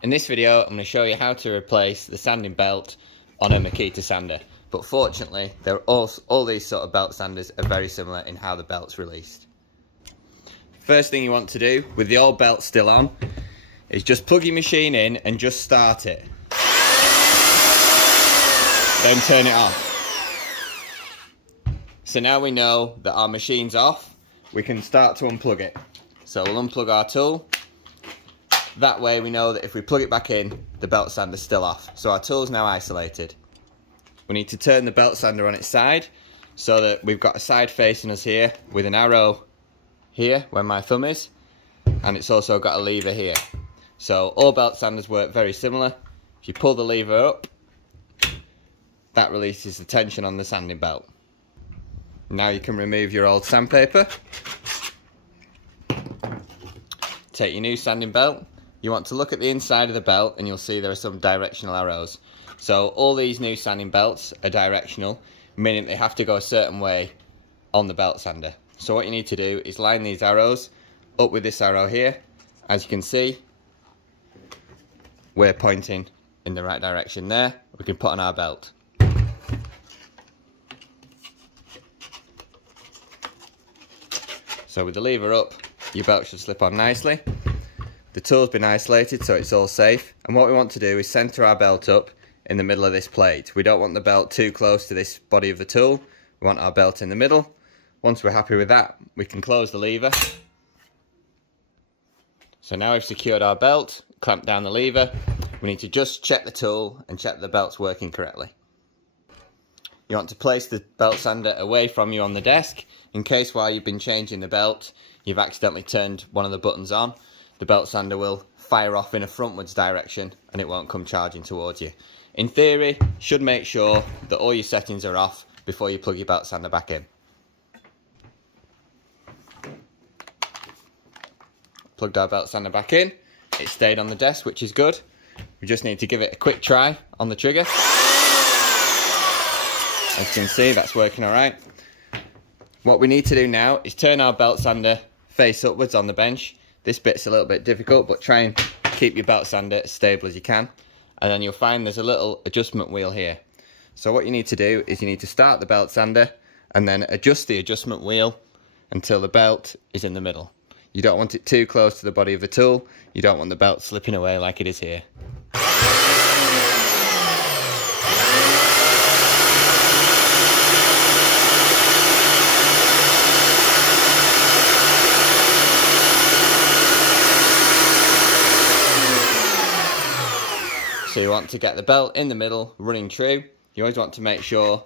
In this video, I'm going to show you how to replace the sanding belt on a Makita sander. But fortunately, all these sort of belt sanders are very similar in how the belt's released. First thing you want to do, with the old belt still on, is just plug your machine in and just start it. Then turn it off. So now we know that our machine's off, we can start to unplug it. So we'll unplug our tool. That way we know that if we plug it back in, the belt sander's still off. So our tool's now isolated. We need to turn the belt sander on its side so that we've got a side facing us here with an arrow here where my thumb is, and it's also got a lever here. So all belt sanders work very similar. If you pull the lever up, that releases the tension on the sanding belt. Now you can remove your old sandpaper. Take your new sanding belt. You want to look at the inside of the belt and you'll see there are some directional arrows. So all these new sanding belts are directional, meaning they have to go a certain way on the belt sander. So what you need to do is line these arrows up with this arrow here. As you can see, we're pointing in the right direction there. We can put on our belt. So with the lever up, your belt should slip on nicely. The tool's been isolated so it's all safe, and what we want to do is centre our belt up in the middle of this plate. We don't want the belt too close to this body of the tool. We want our belt in the middle. Once we're happy with that, we can close the lever. So now we've secured our belt, clamped down the lever. We need to just check the tool and check the belt's working correctly. You want to place the belt sander away from you on the desk in case while you've been changing the belt you've accidentally turned one of the buttons on. The belt sander will fire off in a frontwards direction and it won't come charging towards you. In theory, you should make sure that all your settings are off before you plug your belt sander back in. Plugged our belt sander back in. It stayed on the desk, which is good. We just need to give it a quick try on the trigger. As you can see, that's working alright. What we need to do now is turn our belt sander face upwards on the bench. This bit's a little bit difficult, but try and keep your belt sander as stable as you can. And then you'll find there's a little adjustment wheel here. So what you need to do is you need to start the belt sander and then adjust the adjustment wheel until the belt is in the middle. You don't want it too close to the body of the tool. You don't want the belt slipping away like it is here. So you want to get the belt in the middle, running true. You always want to make sure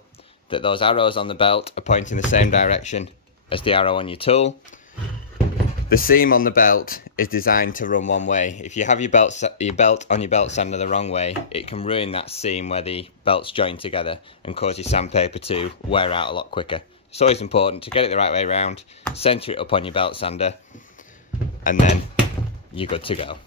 that those arrows on the belt are pointing the same direction as the arrow on your tool. The seam on the belt is designed to run one way. If you have your belt on your belt sander the wrong way, it can ruin that seam where the belts join together and cause your sandpaper to wear out a lot quicker. It's always important to get it the right way around, centre it up on your belt sander, and then you're good to go.